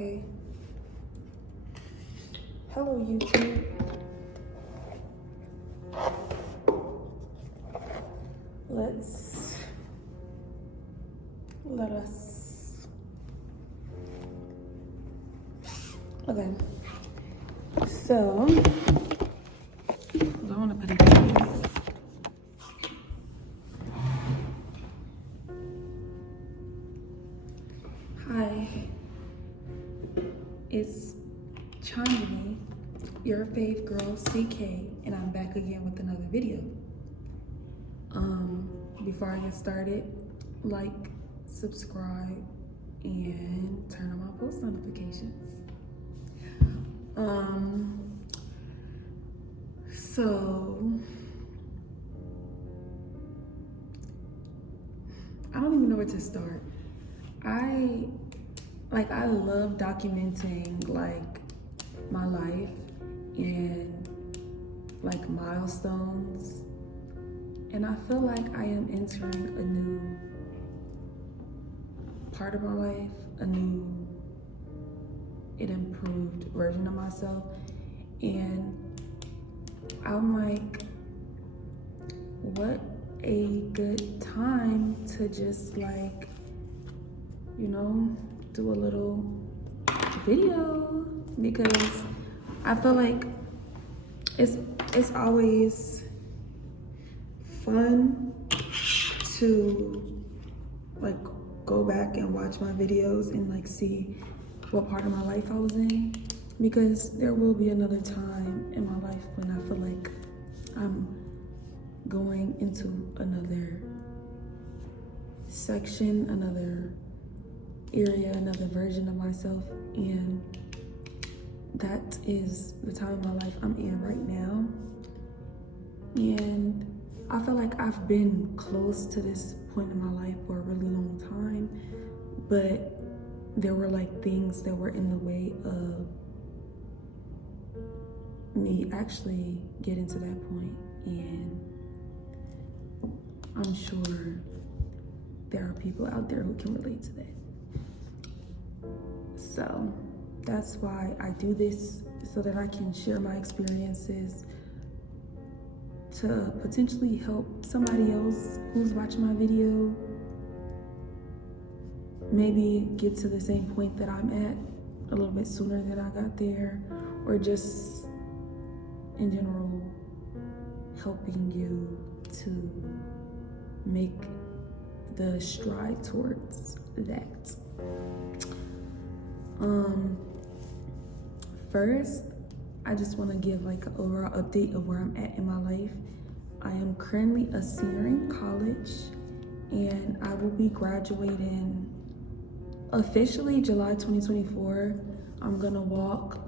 Okay. Hello, YouTube. Let us. Okay. So, I want to put it down. Hi. It's Chandni, your fave girl CK, and I'm back again with another video. Before I get started, like, subscribe, and turn on my post notifications. So I don't even know where to start. I love documenting like my life and like milestones, and I feel like I am entering a new part of my life, an improved version of myself, and I'm like, what a good time to just like, do a little video, because I feel like it's always fun to like go back and watch my videos and like see what part of my life I was in, because there will be another time in my life when I feel like I'm going into another section, another area, another version of myself, and that is the time of my life I'm in right now. And I feel like I've been close to this point in my life for a really long time, but there were like things that were in the way of me actually getting to that point, and I'm sure there are people out there who can relate to that. So that's why I do this, so that I can share my experiences to potentially help somebody else who's watching my video maybe get to the same point that I'm at a little bit sooner than I got there, or just in general helping you to make the stride towards that. First, I just want to give like an overall update of where I'm at in my life. I am currently a senior in college, and I will be graduating officially July 2024. I'm gonna walk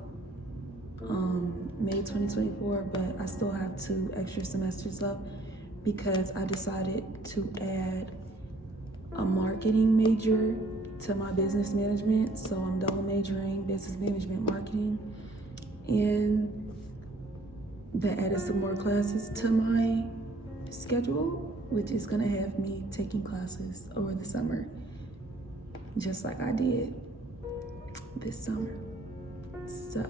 May 2024, but I still have 2 extra semesters left because I decided to add a marketing major to my business management. So I'm double majoring business management marketing, and that added some more classes to my schedule, which is gonna have me taking classes over the summer, just like I did this summer. So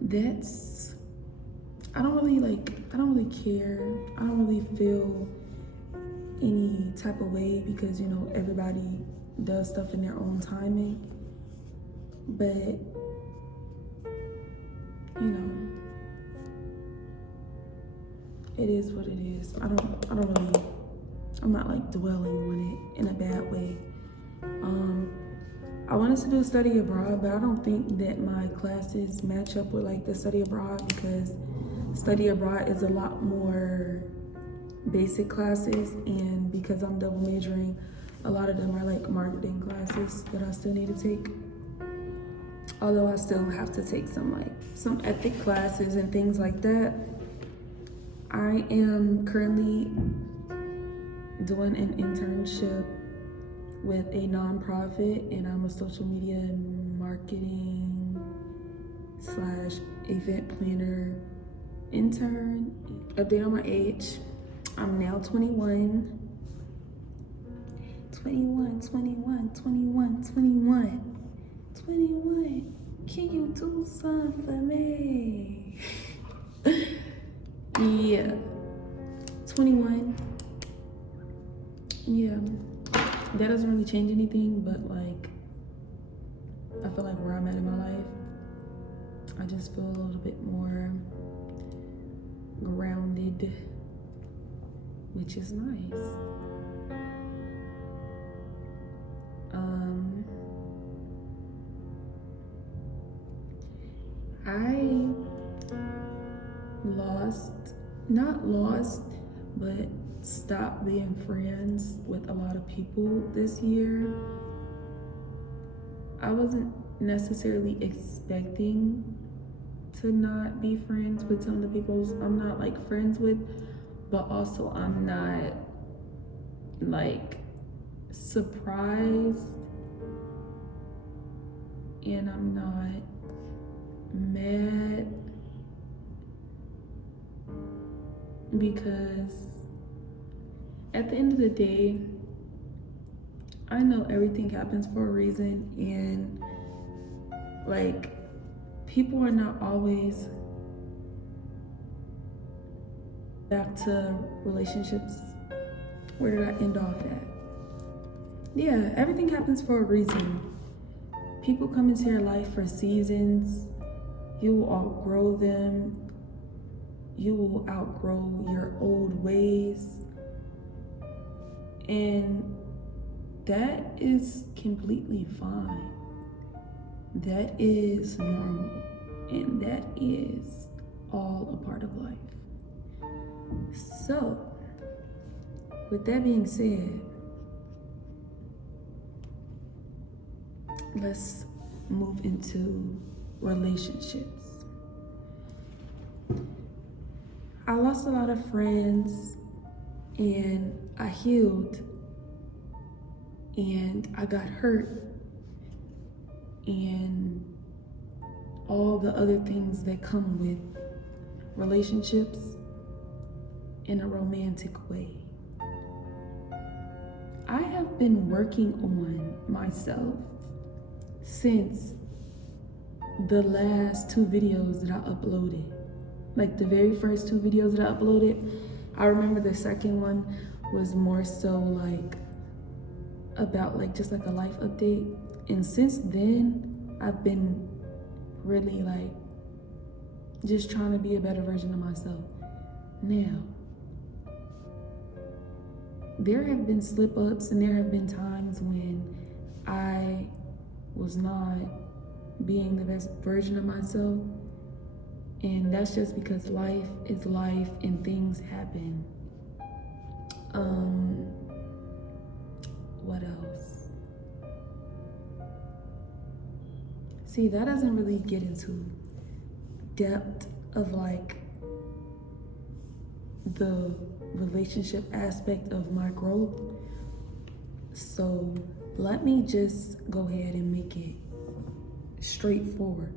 that's, I don't really care. I don't really feel any type of way, because everybody does stuff in their own timing, but it is what it is. I'm not like dwelling on it in a bad way. I wanted to do study abroad, but I don't think that my classes match up with like the study abroad, because study abroad is a lot more basic classes, and because I'm double majoring, a lot of them are like marketing classes that I still need to take. Although I still have to take some ethic classes and things like that. I am currently doing an internship with a nonprofit, and I'm a social media marketing / event planner intern. Update on my age. I'm now 21. 21, 21, 21, 21, 21. Can you do something for me? Yeah. 21. Yeah. That doesn't really change anything, but like, I feel like where I'm at in my life, I just feel a little bit more grounded, which is nice. I not lost, but stopped being friends with a lot of people this year. I wasn't necessarily expecting to not be friends with some of the people I'm not like friends with, but also I'm not like surprised, and I'm not mad, because at the end of the day, I know everything happens for a reason, and like, people are not always back to relationships. Where did I end off at? Yeah, everything happens for a reason. People come into your life for seasons. You will outgrow them. You will outgrow your old ways. And that is completely fine. That is normal. And that is all a part of life. So, with that being said, let's move into relationships. I lost a lot of friends, and I healed, and I got hurt, and all the other things that come with relationships in a romantic way. I have been working on myself since the last 2 videos that I uploaded. Like the very first 2 videos that I uploaded, I remember the second one was more so like about like just like a life update. And since then, I've been really like just trying to be a better version of myself. Now, there have been slip-ups, and there have been times when I was not being the best version of myself, and that's just because life is life and things happen. What else? See, that doesn't really get into depth of like the relationship aspect of my growth. So let me just go ahead and make it straightforward.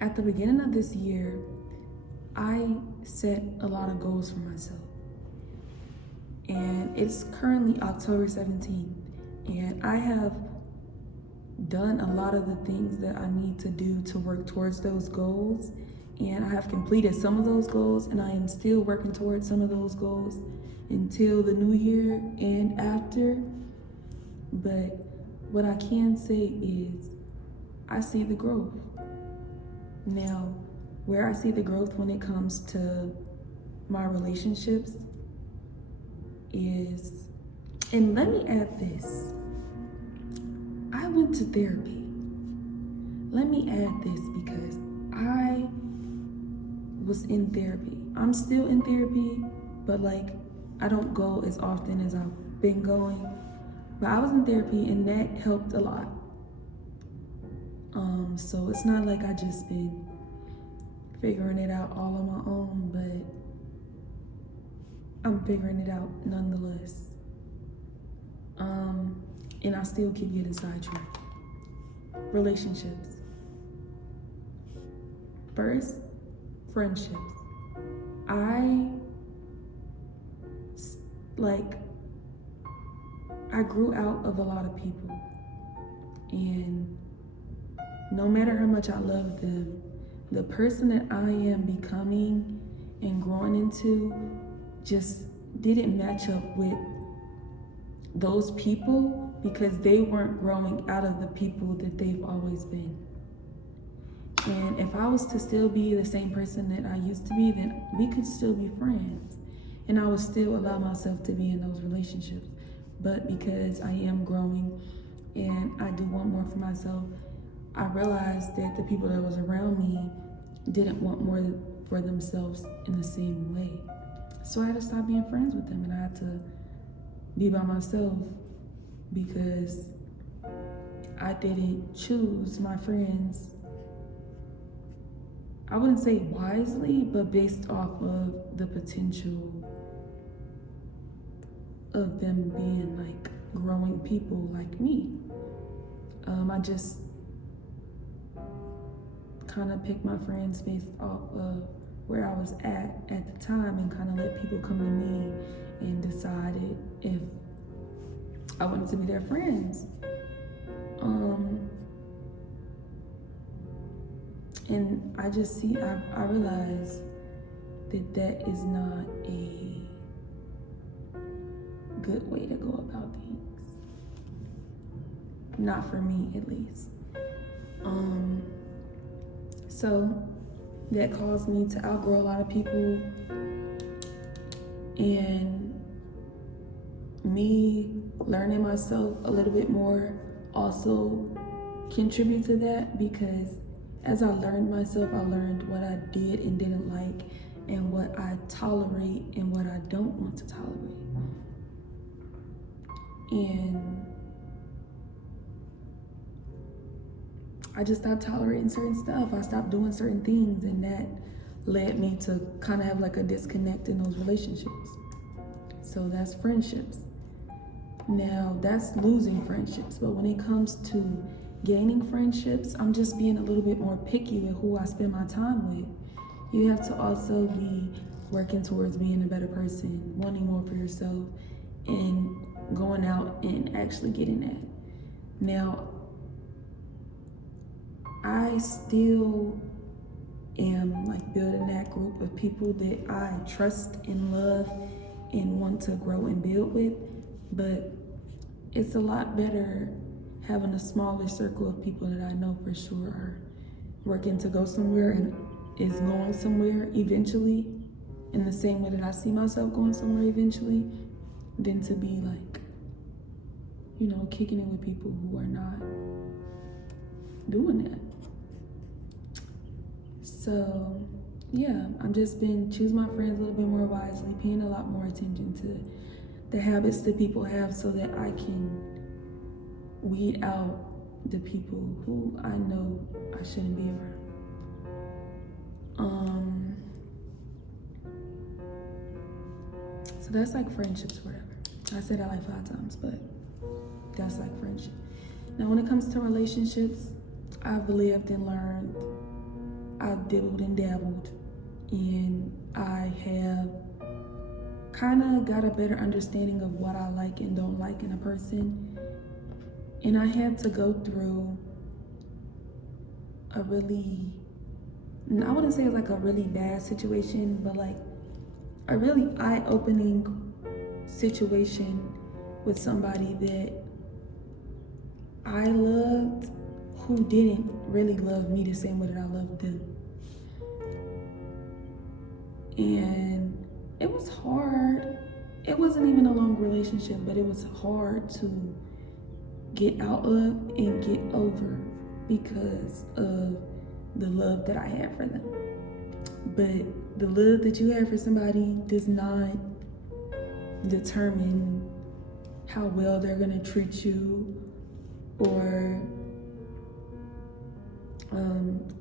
At the beginning of this year, I set a lot of goals for myself. And it's currently October 17th, and I have done a lot of the things that I need to do to work towards those goals. And I have completed some of those goals, and I am still working towards some of those goals until the new year and after. But what I can say is I see the growth. Now, where I see the growth when it comes to my relationships is, and let me add this, I went to therapy. Let me add this because I was in therapy. I'm still in therapy, but like I don't go as often as I've been going. But I was in therapy, and that helped a lot. So it's not like I just been figuring it out all on my own, but I'm figuring it out nonetheless. And I still keep getting sidetracked. Relationships. First, friendships. I like I grew out of a lot of people, and no matter how much I love them, the person that I am becoming and growing into just didn't match up with those people because they weren't growing out of the people that they've always been. And if I was to still be the same person that I used to be, then we could still be friends. And I would still allow myself to be in those relationships. But because I am growing and I do want more for myself, I realized that the people that was around me didn't want more for themselves in the same way. So I had to stop being friends with them, and I had to be by myself because I didn't choose my friends, I wouldn't say wisely, but based off of the potential of them being like growing people like me. I just kind of picked my friends based off of where I was at the time, and kind of let people come to me and decided if I wanted to be their friends. And I just I realized that is not a good way to go about things. Not for me, at least. So that caused me to outgrow a lot of people, and me learning myself a little bit more also contribute to that, because as I learned myself, I learned what I did and didn't like, and what I tolerate and what I don't want to tolerate. And I just stopped tolerating certain stuff. I stopped doing certain things, and that led me to kind of have like a disconnect in those relationships. So that's friendships. Now that's losing friendships, but when it comes to gaining friendships, I'm just being a little bit more picky with who I spend my time with. You have to also be working towards being a better person, wanting more for yourself, and going out and actually getting that. Now, I still am like building that group of people that I trust and love and want to grow and build with, but it's a lot better having a smaller circle of people that I know for sure are working to go somewhere and is going somewhere eventually, in the same way that I see myself going somewhere eventually, than to be like, you know, kicking it with people who are not doing that. So yeah, I'm just been choosing my friends a little bit more wisely, paying a lot more attention to the habits that people have, so that I can weed out the people who I know I shouldn't be around. So that's like friendships, whatever. I said that like 5 times, but that's like friendship. Now when it comes to relationships, I've lived and learned, I've dibbled and dabbled, and I have kind of got a better understanding of what I like and don't like in a person. And I had to go through a really, I wouldn't say it's like a really bad situation, but like a really eye-opening situation with somebody that I loved who didn't really love me the same way that I loved them. And it was hard. It wasn't even a long relationship, but it was hard to get out of and get over because of the love that I had for them. But the love that you have for somebody does not determine how well they're gonna treat you, or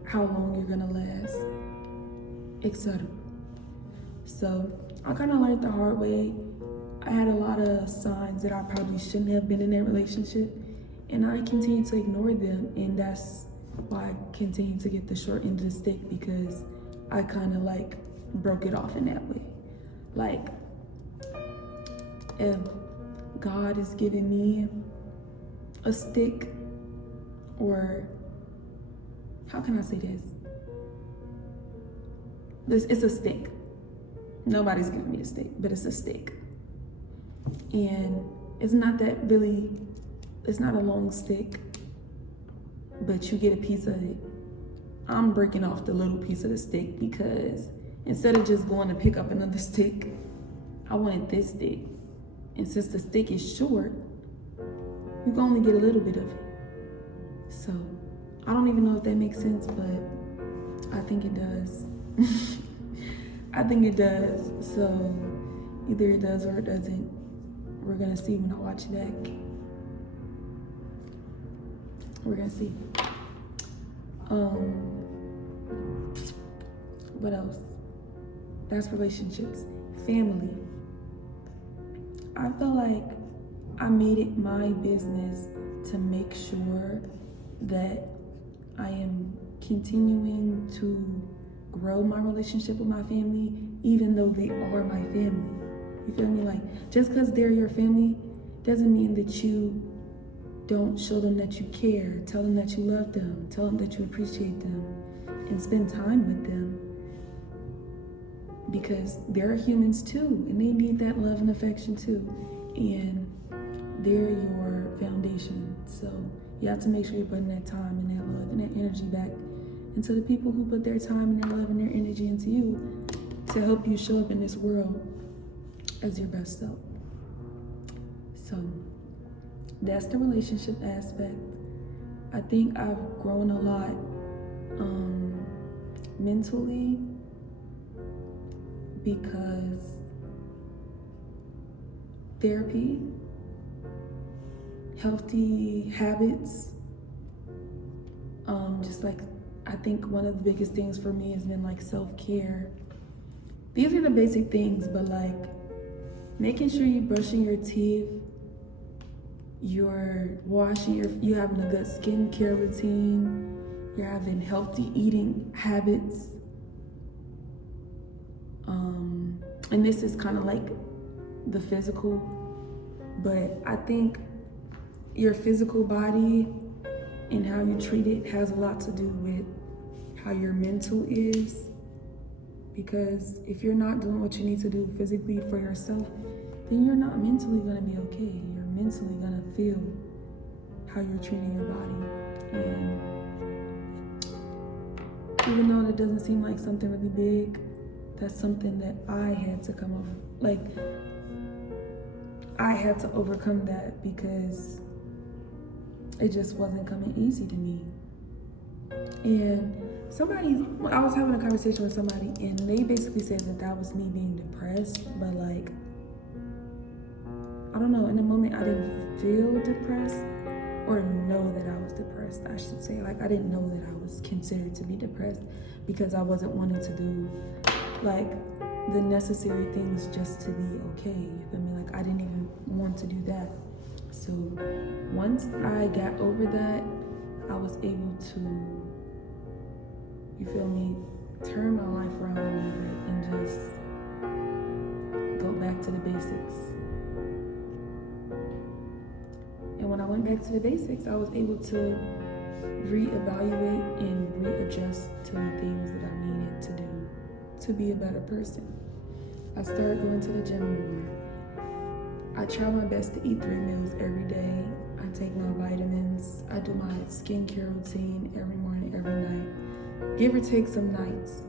how long you're gonna last, etc. So I kind of learned the hard way. I had a lot of signs that I probably shouldn't have been in that relationship, and I continued to ignore them, and that's why I continued to get the short end of the stick, because I kind of like broke it off in that way. Like, if God is giving me a stick, or how can I say this? It's a stick. Nobody's giving me the stick, but it's a stick. And it's not that really, it's not a long stick, but you get a piece of it. I'm breaking off the little piece of the stick because instead of just going to pick up another stick, I wanted this stick. And since the stick is short, you can only get a little bit of it. So I don't even know if that makes sense, but I think it does. I think it does. So either it does or it doesn't. We're gonna see when I watch it back. We're gonna see. What else? That's relationships. Family. I feel like I made it my business to make sure that I am continuing to grow my relationship with my family, even though they are my family. You feel me? Like, just because they're your family doesn't mean that you don't show them that you care, tell them that you love them, tell them that you appreciate them, and spend time with them. Because they're humans too, and they need that love and affection too. And they're your foundation. So you have to make sure you're putting that time and that love and that energy back into the people who put their time and their love and their energy into you to help you show up in this world as your best self. So that's the relationship aspect. I think I've grown a lot mentally because therapy, healthy habits, just like I think one of the biggest things for me has been like self-care. These are the basic things, but like making sure you're brushing your teeth, you're washing you're having a good skincare routine, you're having healthy eating habits. And this is kind of like the physical, but I think your physical body and how you treat it has a lot to do with how your mental is. Because if you're not doing what you need to do physically for yourself, then you're not mentally gonna be okay. You're mentally gonna feel how you're treating your body. And even though that doesn't seem like something really big, that's something that I had to come over. Like, I had to overcome that because it just wasn't coming easy to me. And I was having a conversation with somebody, and they basically said that was me being depressed, but like, I don't know, in the moment I didn't feel depressed or know that I was depressed, I should say. Like, I didn't know that I was considered to be depressed because I wasn't wanting to do like the necessary things just to be okay. You feel me? Like, I didn't even want to do that. So once I got over that, I was able to, you feel me, turn my life around a little bit and just go back to the basics. And when I went back to the basics, I was able to reevaluate and readjust to the things that I needed to do to be a better person. I started going to the gym more. I try my best to eat 3 meals every day. I take my vitamins. I do my skincare routine every morning, every night. Give or take some nights.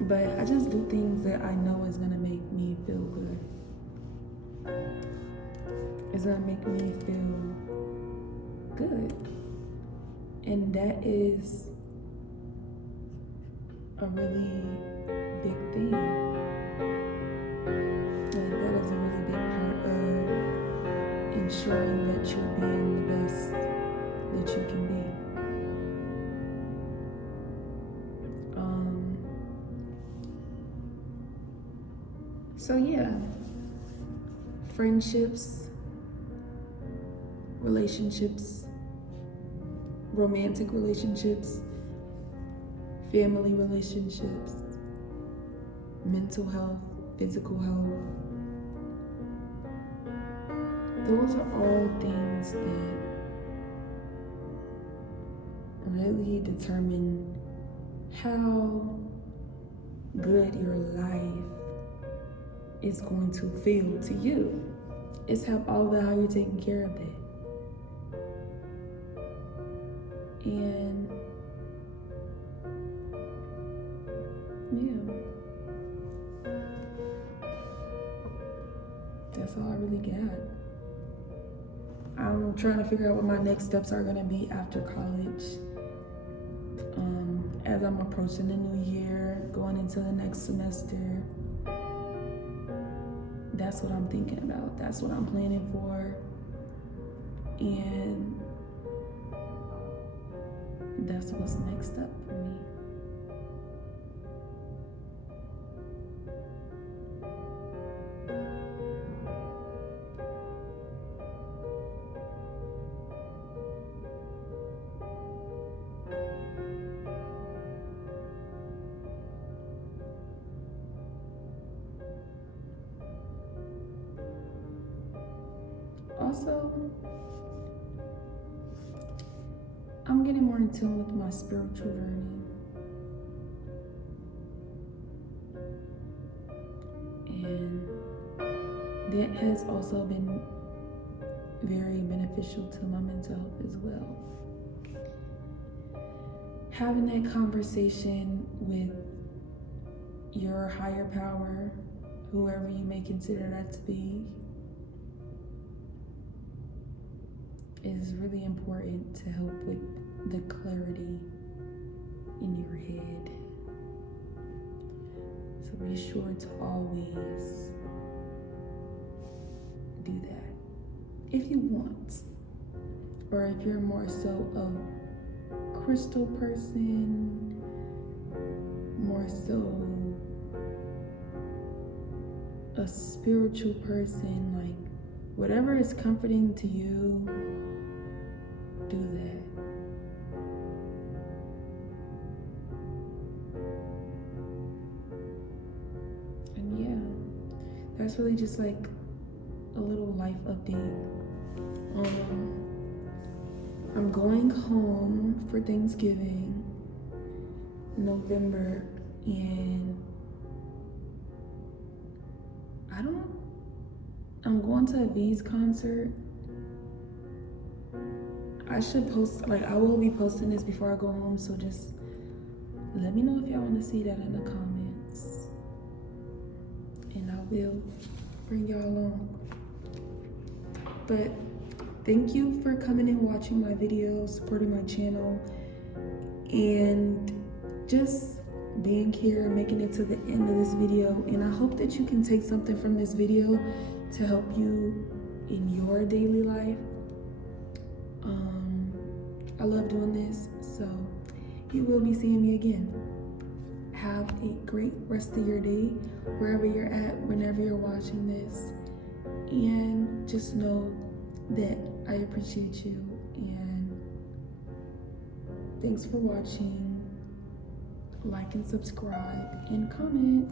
But I just do things that I know is gonna make me feel good. It's gonna make me feel good. And that is a really big thing. Like, that is a really big part of ensuring that you're being the best that you can be. So yeah, friendships, relationships, romantic relationships, family relationships, mental health, physical health, those are all things that really determine how good your life is going to feel to you. It's how all about how you're taking care of it. And yeah, that's all I really got. I'm trying to figure out what my next steps are gonna be after college. As I'm approaching the new year, going into the next semester, that's what I'm thinking about. That's what I'm planning for. And that's what's next up for me. Also, I'm getting more in tune with my spiritual journey. And that has also been very beneficial to my mental health as well. Having that conversation with your higher power, whoever you may consider that to be, is really important to help with the clarity in your head. So be sure to always do that if you want. Or if you're more so a crystal person, more so a spiritual person, like whatever is comforting to you, do that. And yeah, that's really just like a little life update. I'm going home for Thanksgiving in November, and I'm going to a V's concert. I should post, like, I will be posting this before I go home, so just let me know if y'all want to see that in the comments, and I will bring y'all along. But thank you for coming and watching my video, supporting my channel, and just being here, making it to the end of this video. And I hope that you can take something from this video to help you in your daily life. I love doing this, so you will be seeing me again. Have a great rest of your day, wherever you're at, whenever you're watching this. And just know that I appreciate you, and thanks for watching. Like and subscribe and comment.